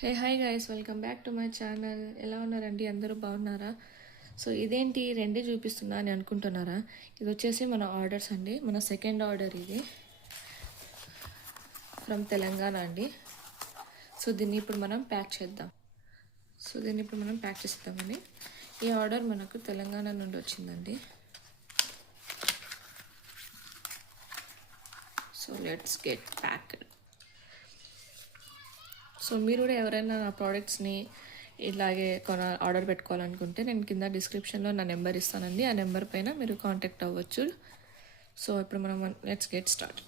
Hi guys, welcome back to my channel. ఎలా ఉన్నారండి? అందరూ బాగున్నారా? సో ఇదేంటి రెండే చూపిస్తున్నా అని అనుకుంటున్నారా? ఇది వచ్చేసి మన ఆర్డర్స్ అండి, మన సెకండ్ ఆర్డర్ ఇది ఫ్రమ్ తెలంగాణ అండి. సో దీన్ని ఇప్పుడు మనం ప్యాక్ చేద్దామండి. ఈ ఆర్డర్ మనకు తెలంగాణ నుండి వచ్చిందండి. So let's get packed. So మీరు కూడా ఎవరైనా నా ప్రోడక్ట్స్ని ఇలాగే ఆర్డర్ పెట్టుకోవాలనుకుంటే నేను కింద డిస్క్రిప్షన్లో నా నెంబర్ ఇస్తానండి. ఆ నెంబర్ పైన మీరు కాంటాక్ట్ అవ్వచ్చు. సో ఇప్పుడు మనం లెట్స్ గెట్ స్టార్ట్.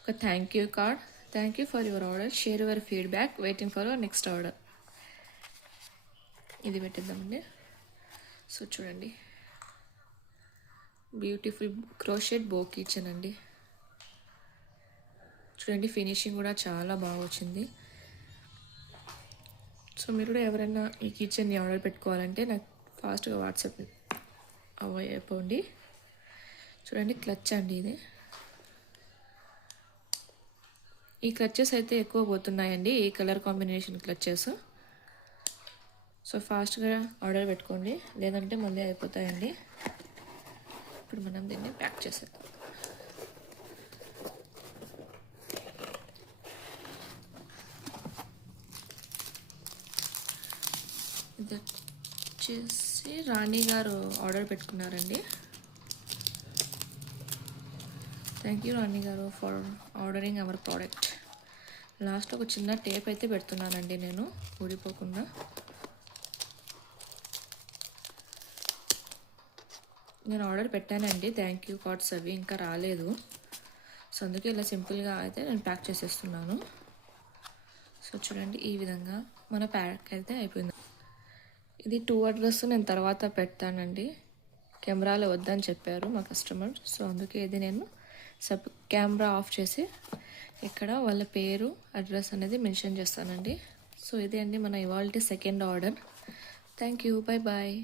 ఒక thank you card. Thank you for your order, share your feedback, waiting for your next order. ఇది పెట్టిద్దామండి. సో చూడండి, బ్యూటిఫుల్ క్రోషెట్ బో కిచెన్ అండి. చూడండి, ఫినిషింగ్ కూడా చాలా బాగా వచ్చింది. సో మీరు కూడా ఎవరైనా ఈ కిచెన్ని ఆర్డర్ పెట్టుకోవాలంటే నాకు ఫాస్ట్గా వాట్సాప్ అయిపోండి. చూడండి, క్లచ్ అండి ఇది. ఈ క్లచెస్ అయితే ఎక్కువ పోతున్నాయండి, ఈ కలర్ కాంబినేషన్ క్లచెస్. సో ఫాస్ట్గా ఆర్డర్ పెట్టుకోండి, లేదంటే మళ్ళీ అయిపోతాయండి. ఇప్పుడు మనం దీన్ని ప్యాక్ చేసేద్దాం. ఇది వచ్చేసి రాణి గారు ఆర్డర్ పెట్టుకున్నారండి. థ్యాంక్ యూ రాణి గారు ఫర్ ఆర్డరింగ్ అవర్ ప్రోడక్ట్. లాస్ట్లో ఒక చిన్న టేప్ అయితే పెడుతున్నానండి నేను, ఊడిపోకుండా. నేను ఆర్డర్ పెట్టానండి, థ్యాంక్ యూ కార్డ్స్ అవి ఇంకా రాలేదు. సో అందుకే ఇలా సింపుల్గా అయితే నేను ప్యాక్ చేసేస్తున్నాను. సో చూడండి, ఈ విధంగా మన ప్యాక్ అయితే అయిపోయింది. ఇది 2 అడ్రస్ నేను తర్వాత పెడతానండి, కెమెరాలో వద్దని చెప్పారు మా కస్టమర్. సో అందుకే ఇది నేను కెమెరా ఆఫ్ చేసి ఇక్కడ వాళ్ళ పేరు, అడ్రస్ అనేది మెన్షన్ చేస్తానండి. సో ఇదే అండి మన ఇవాల్టి second order. Thank you, bye bye.